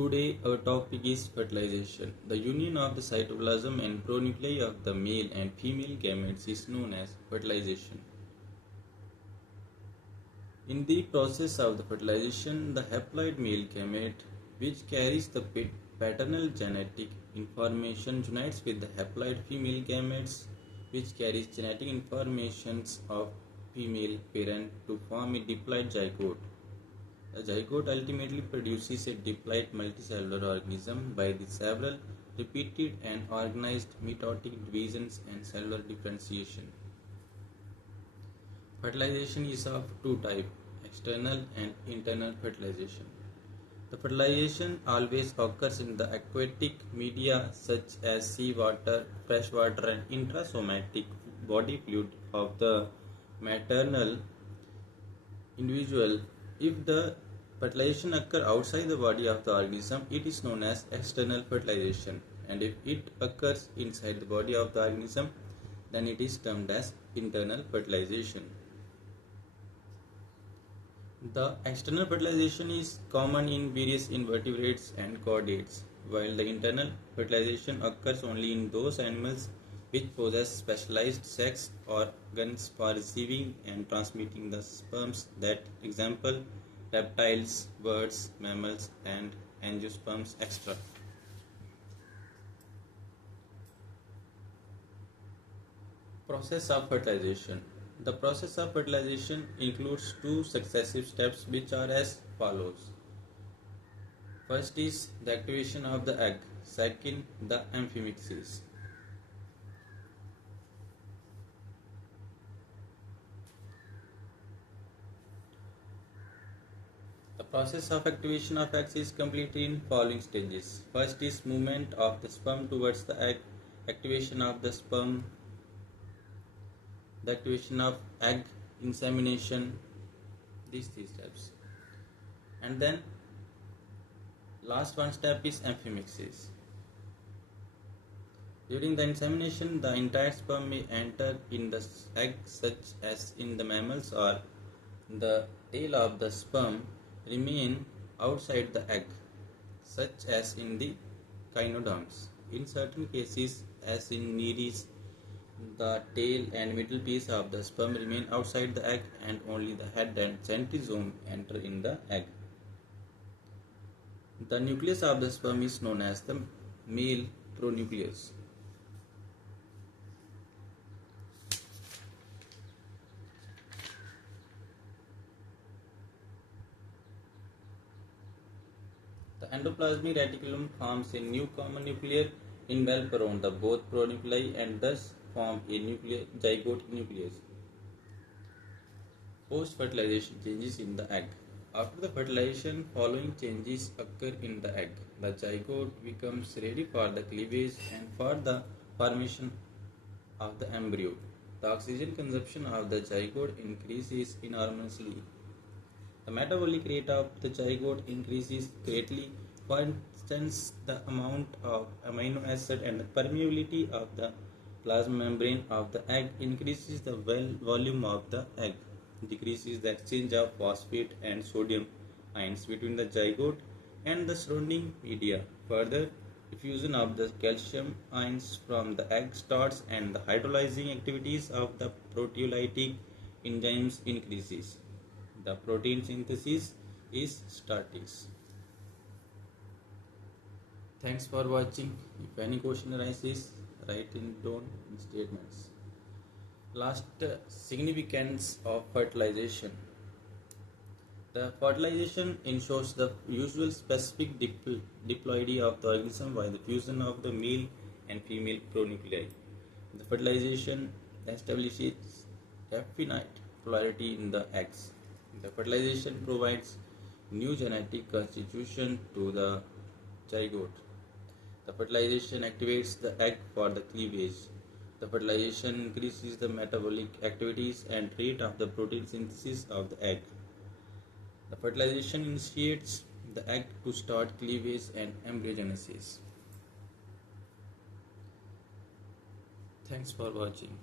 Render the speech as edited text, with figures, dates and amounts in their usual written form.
Today our topic is fertilization. The union of the cytoplasm and pronuclei of the male and female gametes is known as fertilization. In the process of the fertilization, the haploid male gamete, which carries the paternal genetic information, unites with the haploid female gametes, which carries genetic informations of female parent to form a diploid zygote. A zygote ultimately produces a diploid multicellular organism by the several repeated and organized mitotic divisions and cellular differentiation. Fertilization is of two types, external and internal fertilization. The fertilization always occurs in the aquatic media such as seawater, freshwater and intrasomatic body fluid of the maternal individual. If the fertilization occurs outside the body of the organism, it is known as external fertilization, and if it occurs inside the body of the organism, then it is termed as internal fertilization. The external fertilization is common in various invertebrates and chordates, while the internal fertilization occurs only in those animals which possess specialized sex organs for receiving and transmitting the sperms, that example reptiles, birds, mammals and angiosperms, etc. Process of fertilization. The process of fertilization includes two successive steps which are as follows. First is the activation of the egg, second the amphimixis. The process of activation of eggs is completed in following stages. First is movement of the sperm towards the egg, activation of the sperm, the activation of egg, insemination, these three steps. And then last one step is amphimixis. During the insemination, the entire sperm may enter in the egg, such as in the mammals, or the tail of the sperm remain outside the egg, such as in the gynoderms. In certain cases, as in nereis, the tail and middle piece of the sperm remain outside the egg and only the head and centrosome enter in the egg. The nucleus of the sperm is known as the male pronucleus. The endoplasmic reticulum forms a new common nuclear envelope around the both pronuclei and thus form a zygote nucleus. Post-fertilization changes in the egg. After the fertilization, following changes occur in the egg. The zygote becomes ready for the cleavage and for the formation of the embryo. The oxygen consumption of the zygote increases enormously. The metabolic rate of the zygote increases greatly. For instance, the amount of amino acid and the permeability of the plasma membrane of the egg increases the volume of the egg, decreases the exchange of phosphate and sodium ions between the zygote and the surrounding media. Further, diffusion of the calcium ions from the egg starts and the hydrolyzing activities of the proteolytic enzymes increases. The protein synthesis is starts. Thanks for watching. If any question arises, write in down in statements. Last, significance of fertilization. The fertilization ensures the usual specific diploidy of the organism by the fusion of the male and female pronuclei. The fertilization establishes definite polarity in the eggs. The fertilization provides new genetic constitution to the zygote. The fertilization activates the egg for the cleavage. The fertilization increases the metabolic activities and rate of the protein synthesis of the egg. The fertilization initiates the egg to start cleavage and embryogenesis. Thanks for watching.